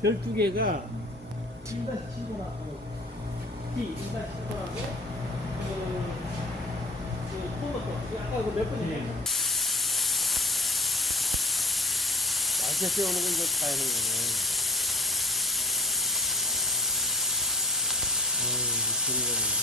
별두 개가 1-15하고 D1-15하고 그 토마토 아까 그 몇 번이에요? 낮게 세우는 건 이거 다 하는 거네. 어이, 미친 거네.